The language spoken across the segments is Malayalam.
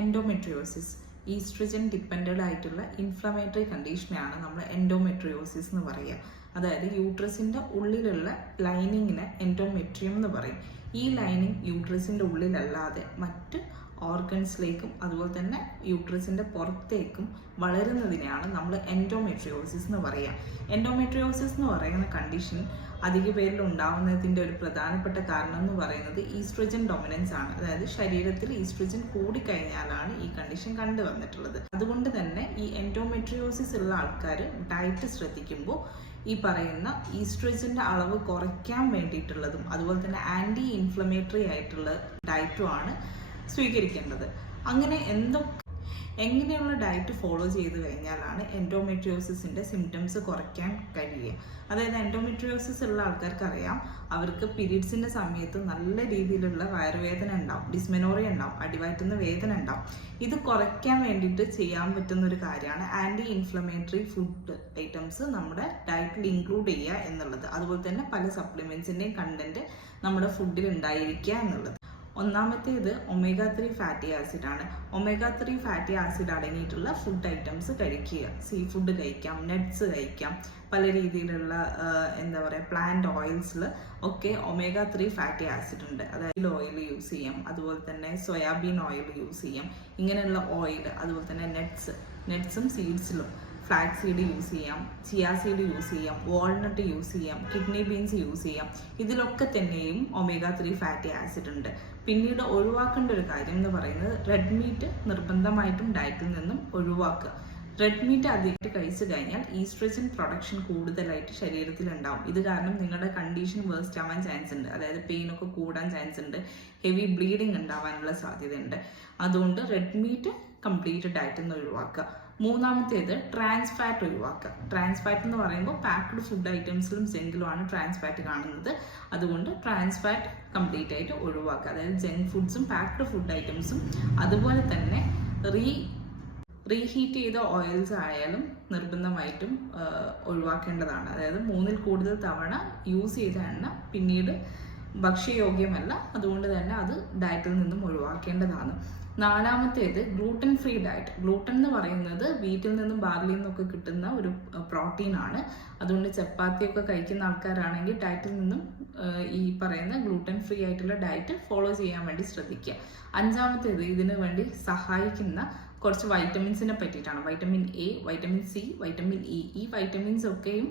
എൻഡോമെട്രിയോസിസ് ഈസ്ട്രജൻ ഡിപ്പെൻഡഡ് ആയിട്ടുള്ള ഇൻഫ്ലമേറ്ററി കണ്ടീഷനെയാണ് നമ്മൾ എൻഡോമെട്രിയോസിസ് എന്ന് പറയുക. അതായത് യൂട്രസിൻ്റെ ഉള്ളിലുള്ള ലൈനിങ്ങിനെ എൻഡോമെട്രിയം എന്ന് പറയും. ഈ ലൈനിങ് യൂട്രസിൻ്റെ ഉള്ളിലല്ലാതെ മറ്റ് ഓർഗൻസിലേക്കും അതുപോലെ തന്നെ യൂട്രസിൻ്റെ പുറത്തേക്കും വളരുന്നതിനെയാണ് നമ്മൾ എൻഡോമെട്രിയോസിസ് എന്ന് പറയുക. എൻഡോമെട്രിയോസിസ് എന്ന് പറയുന്ന കണ്ടീഷൻ അധിക പേരിൽ ഉണ്ടാവുന്നതിൻ്റെ ഒരു പ്രധാനപ്പെട്ട കാരണം എന്ന് പറയുന്നത് ഈസ്ട്രജൻ ഡൊമിനൻസ് ആണ്. അതായത് ശരീരത്തിൽ ഈസ്ട്രജൻ കൂടിക്കഴിഞ്ഞാലാണ് ഈ കണ്ടീഷൻ കണ്ടുവന്നിട്ടുള്ളത്. അതുകൊണ്ട് തന്നെ ഈ എൻഡോമെട്രിയോസിസ് ഉള്ള ആൾക്കാർ ഡയറ്റ് ശ്രദ്ധിക്കുമ്പോൾ ഈ പറയുന്ന ഈസ്ട്രജൻ്റെ അളവ് കുറയ്ക്കാൻ വേണ്ടിയിട്ടുള്ളതും അതുപോലെ തന്നെ ആൻറ്റി ഇൻഫ്ലമേറ്ററി ആയിട്ടുള്ള ഡയറ്റുമാണ് സ്വീകരിക്കേണ്ടത്. അങ്ങനെ എങ്ങനെയുള്ള ഡയറ്റ് ഫോളോ ചെയ്ത് കഴിഞ്ഞാലാണ് എൻഡോമെട്രിയോസിസിൻ്റെ സിംറ്റംസ് കുറയ്ക്കാൻ കഴിയുക. അതായത് എൻഡോമെട്രിയോസിസ് ഉള്ള ആൾക്കാർക്ക് അറിയാം, അവർക്ക് പീരീഡ്സിൻ്റെ സമയത്ത് നല്ല രീതിയിലുള്ള വയറുവേദന ഉണ്ടാവും, ഡിസ്മെനോറിയ ഉണ്ടാവും, അടിവയറ്റുന്ന വേദന ഉണ്ടാവും. ഇത് കുറയ്ക്കാൻ വേണ്ടിയിട്ട് ചെയ്യാൻ പറ്റുന്ന ഒരു കാര്യമാണ് ആൻറ്റി ഇൻഫ്ലമേറ്ററി ഫുഡ് ഐറ്റംസ് നമ്മുടെ ഡയറ്റിൽ ഇൻക്ലൂഡ് ചെയ്യുക എന്നുള്ളത്. അതുപോലെ തന്നെ പല സപ്ലിമെൻറ്റ്സിൻ്റെയും കണ്ടന്റ് നമ്മുടെ ഫുഡിൽ ഉണ്ടായിരിക്കുക എന്നുള്ളത്. ഒന്നാമത്തേത് ഒമേഗ-3 ഫാറ്റി ആസിഡ് ആണ്. ഒമേഗ-3 ഫാറ്റി ആസിഡ് അടങ്ങിയിട്ടുള്ള ഫുഡ് ഐറ്റംസ് കഴിക്കുക. സീ ഫുഡ് കഴിക്കാം, നട്ട്സ് കഴിക്കാം, പല രീതിയിലുള്ള പ്ലാന്റ് ഓയിൽസിൽ ഒക്കെ ഒമേഗ-3 ഫാറ്റി ആസിഡ് ഉണ്ട്. അതായത് ഓയിൽ യൂസ് ചെയ്യാം, അതുപോലെ തന്നെ സോയാബീൻ ഓയിൽ യൂസ് ചെയ്യാം. ഇങ്ങനെയുള്ള ഓയിൽ, അതുപോലെ തന്നെ നട്ട്സും സീഡ്സിലും ഫ്ലാക്സ് സീഡ് യൂസ് ചെയ്യാം, ചിയ സീഡ് യൂസ് ചെയ്യാം, വാൾനട്ട് യൂസ് ചെയ്യാം, കിഡ്നി ബീൻസ് യൂസ് ചെയ്യാം. ഇതിലൊക്കെ തന്നെയും ഒമേഗ-3 ഫാറ്റി ആസിഡ് ഉണ്ട്. പിന്നീട് ഒഴിവാക്കേണ്ട ഒരു കാര്യം എന്ന് പറയുന്നത് റെഡ് മീറ്റ് നിർബന്ധമായിട്ടും ഡയറ്റിൽ നിന്നും ഒഴിവാക്കുക. റെഡ് മീറ്റ് അധികമായിട്ട് കഴിച്ചു കഴിഞ്ഞാൽ ഈസ്ട്രജൻ പ്രൊഡക്ഷൻ കൂടുതലായിട്ട് ശരീരത്തിൽ ഉണ്ടാവും. ഇത് കാരണം നിങ്ങളുടെ കണ്ടീഷൻ വേഴ്സ്റ്റ് ആവാൻ ചാൻസ് ഉണ്ട്. അതായത് പെയിനൊക്കെ കൂടാൻ ചാൻസ് ഉണ്ട്, ഹെവി ബ്ലീഡിങ് ഉണ്ടാവാനുള്ള സാധ്യതയുണ്ട്. അതുകൊണ്ട് റെഡ് മീറ്റ് കംപ്ലീറ്റ് ഡയറ്റിൽ നിന്ന് ഒഴിവാക്കുക. മൂന്നാമത്തേത് ട്രാൻസ് ഫാറ്റ് ഒഴിവാക്കുക. ട്രാൻസ് ഫാറ്റ് എന്ന് പറയുമ്പോൾ പാക്ക്ഡ് ഫുഡ് ഐറ്റംസിലും ജങ്കിലുമാണ് ട്രാൻസ് ഫാറ്റ് കാണുന്നത്. അതുകൊണ്ട് ട്രാൻസ് ഫാറ്റ് കംപ്ലീറ്റ് ആയിട്ട് ഒഴിവാക്കുക. അതായത് ജങ്ക് ഫുഡ്സും പാക്ക്ഡ് ഫുഡ് ഐറ്റംസും അതുപോലെ തന്നെ റീഹീറ്റ് ചെയ്ത ഓയിൽസ് ആയാലും നിർബന്ധമായിട്ടും ഒഴിവാക്കേണ്ടതാണ്. അതായത് 3-ൽ കൂടുതൽ തവണ യൂസ് ചെയ്ത എണ്ണ പിന്നീട് ഭക്ഷ്യയോഗ്യമല്ല. അതുകൊണ്ട് തന്നെ അത് ഡയറ്റിൽ നിന്നും ഒഴിവാക്കേണ്ടതാണ്. നാലാമത്തേത് ഗ്ലൂട്ടൻ ഫ്രീ ഡയറ്റ്. ഗ്ലൂട്ടൻ എന്ന് പറയുന്നത് വീട്ടിൽ നിന്നും ബാർലിയിൽ നിന്നൊക്കെ കിട്ടുന്ന ഒരു പ്രോട്ടീനാണ്. അതുകൊണ്ട് ചപ്പാത്തിയൊക്കെ കഴിക്കുന്ന ആൾക്കാരാണെങ്കിൽ ഡയറ്റിൽ നിന്നും ഈ പറയുന്ന ഗ്ലൂട്ടൻ ഫ്രീ ആയിട്ടുള്ള ഡയറ്റ് ഫോളോ ചെയ്യാൻ വേണ്ടി ശ്രദ്ധിക്കുക. അഞ്ചാമത്തേത് ഇതിനു വേണ്ടി സഹായിക്കുന്ന കുറച്ച് വൈറ്റമിൻസിനെ പറ്റിയിട്ടാണ്. Vitamin A, vitamin C, vitamin E. ഈ വൈറ്റമിൻസ് ഒക്കെയും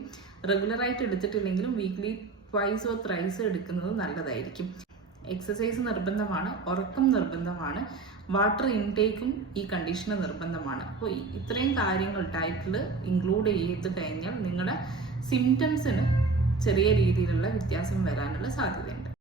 റെഗുലറായിട്ട് എടുത്തിട്ടില്ലെങ്കിലും വീക്ക്ലി ട്വൈസ് ഓർ ത്രൈസ് എടുക്കുന്നത് നല്ലതായിരിക്കും. എക്സസൈസ് നിർബന്ധമാണ്, ഉറക്കം നിർബന്ധമാണ്, വാട്ടർ ഇൻടേക്കും ഈ കണ്ടീഷന് നിർബന്ധമാണ്. അപ്പോൾ ഇത്രയും കാര്യങ്ങൾ ഡയറ്റിൽ ഇൻക്ലൂഡ് ചെയ്ത് കഴിഞ്ഞാൽ നിങ്ങളുടെ സിംറ്റംസിന് ചെറിയ രീതിയിലുള്ള വ്യത്യാസം വരാനുള്ള സാധ്യതയുണ്ട്.